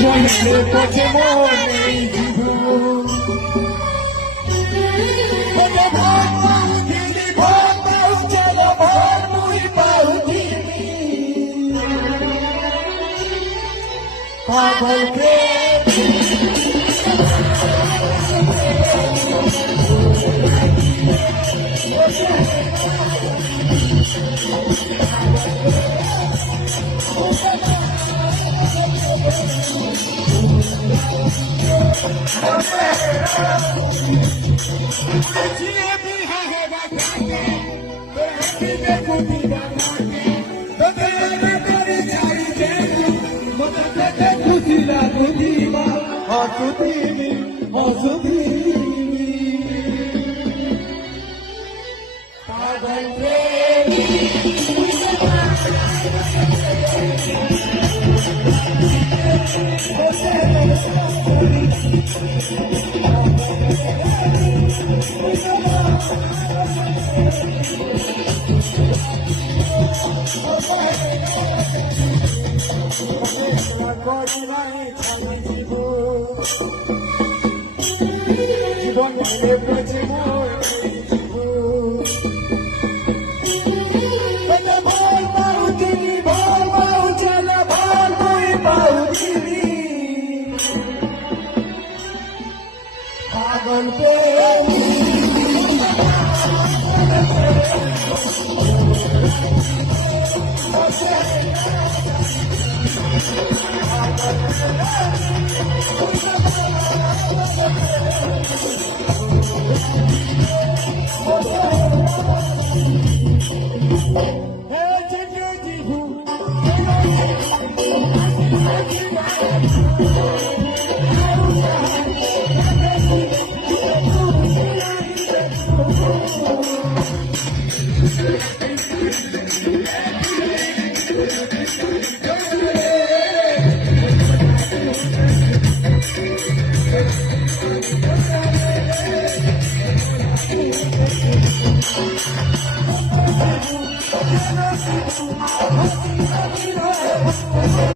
জীবনে পথে মনে জীবু পথে ভর পাউথিনি ভর পাউ চল ভর মুই পাউথিনি পাগল প্রেম जिए भी है बचाते तो हंसी में कुटी बनाते तो तेरे तेरी जाई दे मुझे ते खुशी ला खुशी बा हंसुती पागल प्रेमी জীবনে পথে ভর পাউথিনি ভর পাউ চল ভর মুই পাউথিনি পাগল প্রেমী